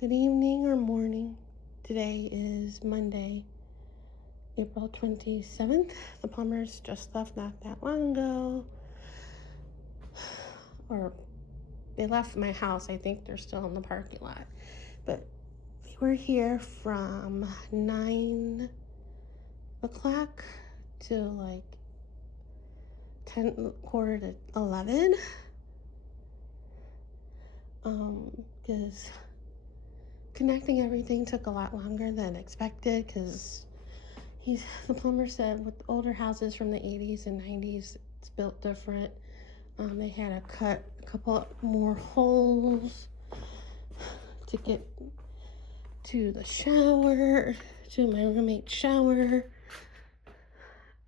Good evening or morning. Today is Monday, April 27th. The plumbers just left not that long ago. Or they left my house. I think they're still in the parking lot. But they were here from 9 o'clock to like 10, quarter to 11. Because connecting everything took a lot longer than expected, because the plumber said with older houses from the 80s and 90s, it's built different. They had to cut a couple more holes to get to the shower, to my roommate's shower.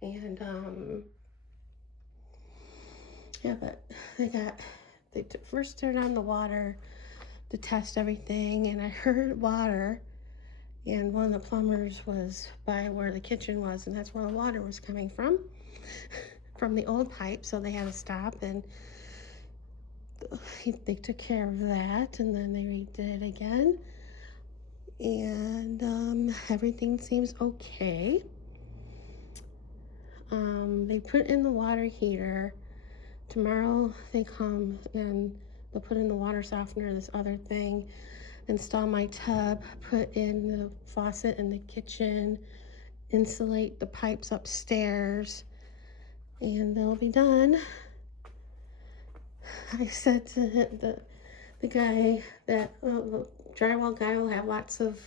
And yeah, but they first turned on the water to test everything, and I heard water, and one of the plumbers was by where the kitchen was, and that's where the water was coming from the old pipe. So they had to stop, and they took care of that, and then they redid it again, and everything seems okay. They put in the water heater. Tomorrow they come and they'll put in the water softener, this other thing, install my tub, put in the faucet in the kitchen, insulate the pipes upstairs, and they'll be done. I said to the guy that the drywall guy will have lots of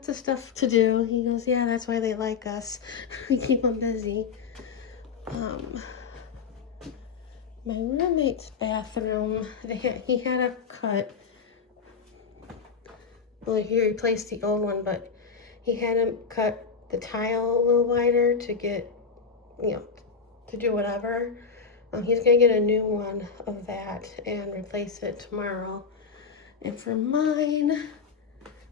stuff to do. He goes, yeah, that's why they like us. We keep them busy. My roommate's bathroom, he had a cut. Well, he replaced the old one, but he had him cut the tile a little wider to get, to do whatever. He's gonna get a new one of that and replace it tomorrow. And for mine,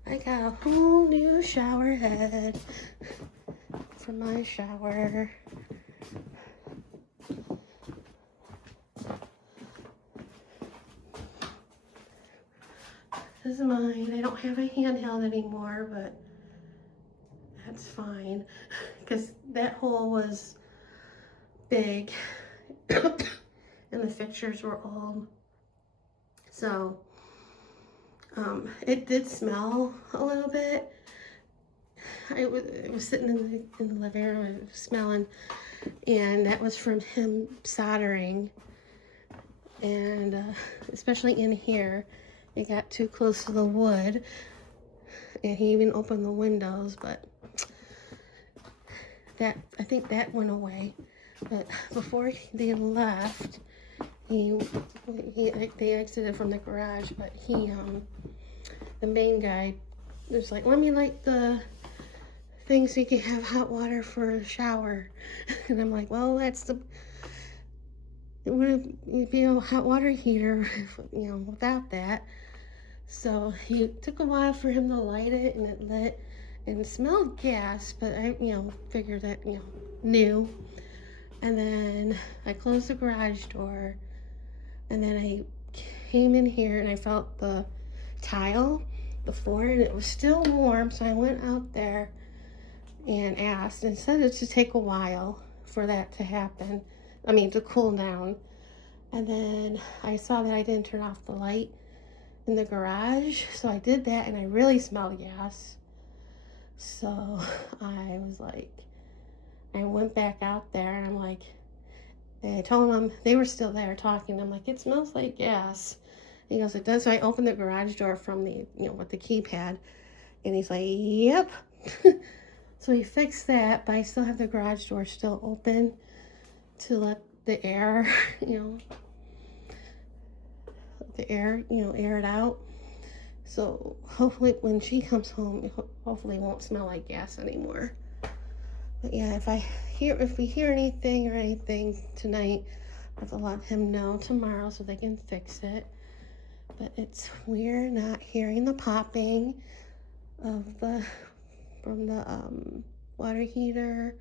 I got a whole new shower head for my shower. This is mine. I don't have a handheld anymore, but that's fine, because that hole was big and the fixtures were old. So it did smell a little bit. It was sitting in the living room, it was smelling, and that was from him soldering. And especially in here, it got too close to the wood, and he even opened the windows, but I think that went away. But before they left, they exited from the garage, but the main guy was like, let me light the thing so you can have hot water for a shower. And I'm like, well, it wouldn't be a hot water heater, without that. So it took a while for him to light it, and it lit, and it smelled gas, but I, figured that, new. And then I closed the garage door, and then I came in here and I felt the tile, the floor, and it was still warm. So I went out there and asked, and said it to take a while for that to happen. To cool down. And then I saw that I didn't turn off the light in the garage, so I did that, and I really smelled gas. So I was like, I went back out there, and I'm like, and I told them, they were still there talking. I'm like, it smells like gas. He goes, it does. So I opened the garage door from the, with the keypad, and he's like, yep. So he fixed that, but I still have the garage door still open to let the air, air it out. So hopefully when she comes home, hopefully it won't smell like gas anymore. But yeah, if we hear anything tonight, I have to let him know tomorrow so they can fix it. But we're not hearing the popping from the water heater.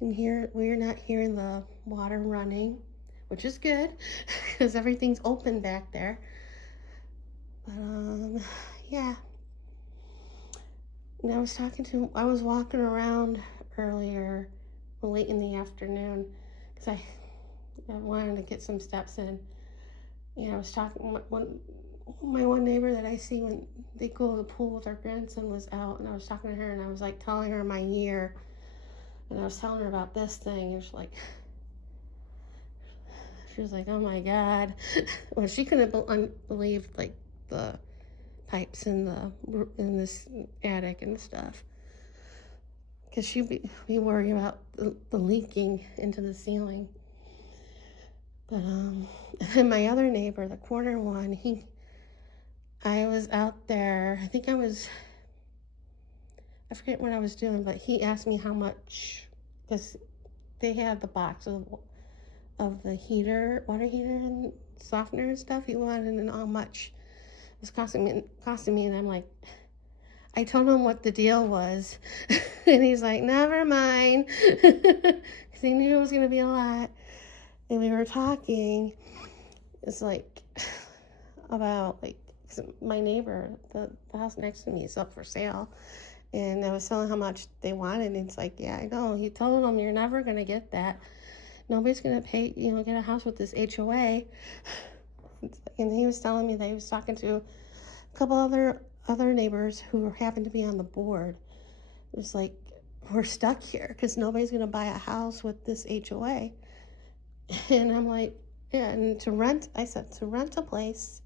And here we're not hearing the water running, which is good because everything's open back there. But yeah. And I was walking around earlier, late in the afternoon, because I wanted to get some steps in. I was talking, my one neighbor that I see when they go to the pool with our grandson was out, and I was talking to her, and I was like telling her my year, and I was telling her about this thing, and she was like, oh my God. Well, she couldn't believe like the pipes in this attic and stuff, because she'd be worried about the leaking into the ceiling. But and my other neighbor, the corner one, I was out there. I forget what I was doing, but he asked me how much, because they had the box of the water heater and softener and stuff. He wanted to know how much it was costing me, and I'm like, I told him what the deal was, and he's like, never mind, because he knew it was going to be a lot. And we were talking, it's like, about, like, my neighbor, the house next to me is up for sale, and I was telling how much they wanted, and it's like, yeah, I know. He told them, you're never going to get that. Nobody's going to pay, get a house with this HOA. And he was telling me that he was talking to a couple other neighbors who happened to be on the board. It was like, we're stuck here because nobody's going to buy a house with this HOA. And I'm like, yeah, and to rent a place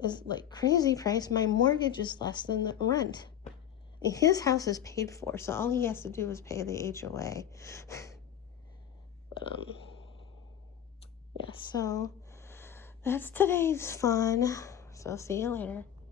is like crazy price. My mortgage is less than the rent. And his house is paid for, so all he has to do is pay the HOA. But, yeah, so that's today's fun. So see you later.